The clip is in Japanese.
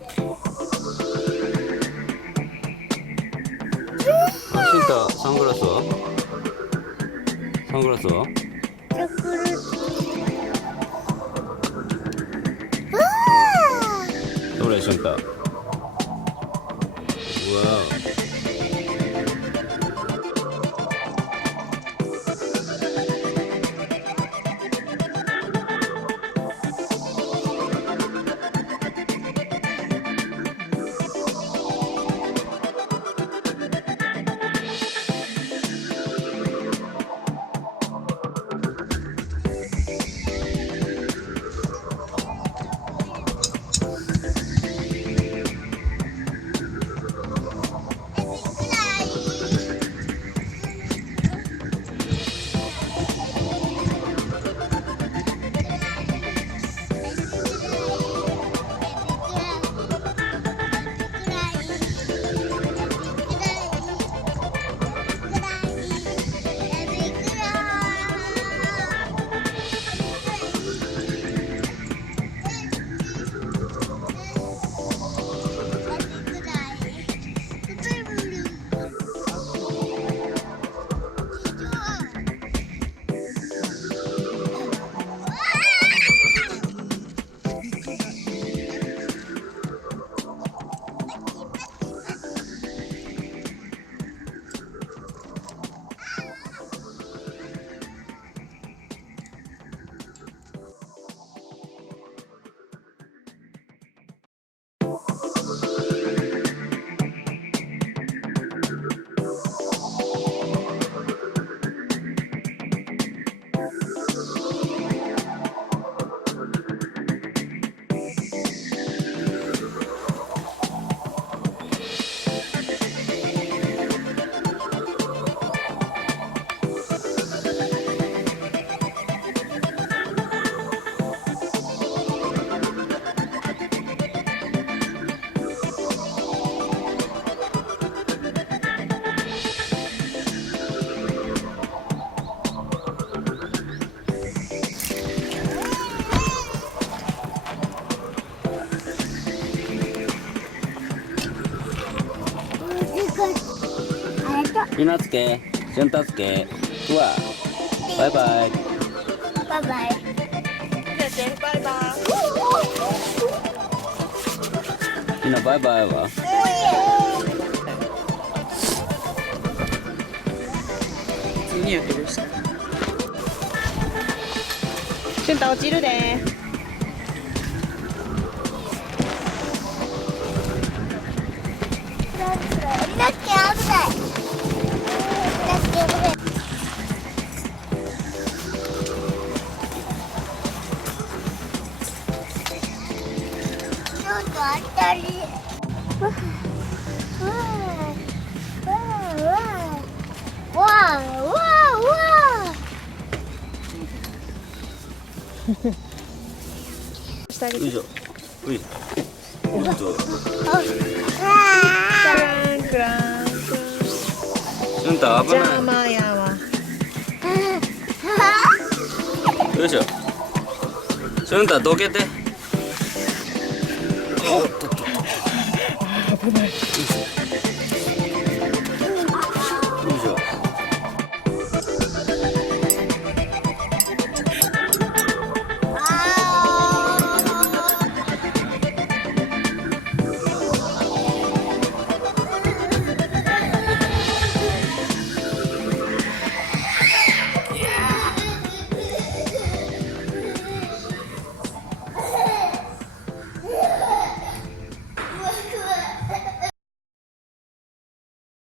シンタ、サングラスは？サングラスは？どれ、シンタ？うわー。ひなつけ、しゅんたつけ、うわ、バイバイ。バイバイ。バイバイ。ひなバイバイは？普通にやけどした。しゅんた落ちるで。だって危ない。あったり。わあ。してあげて。よいしょ。うい。おっと。クランク。しゅんた危ない。邪魔やわ。よいしょ。しゅんたどけて。おっとっと。危ない。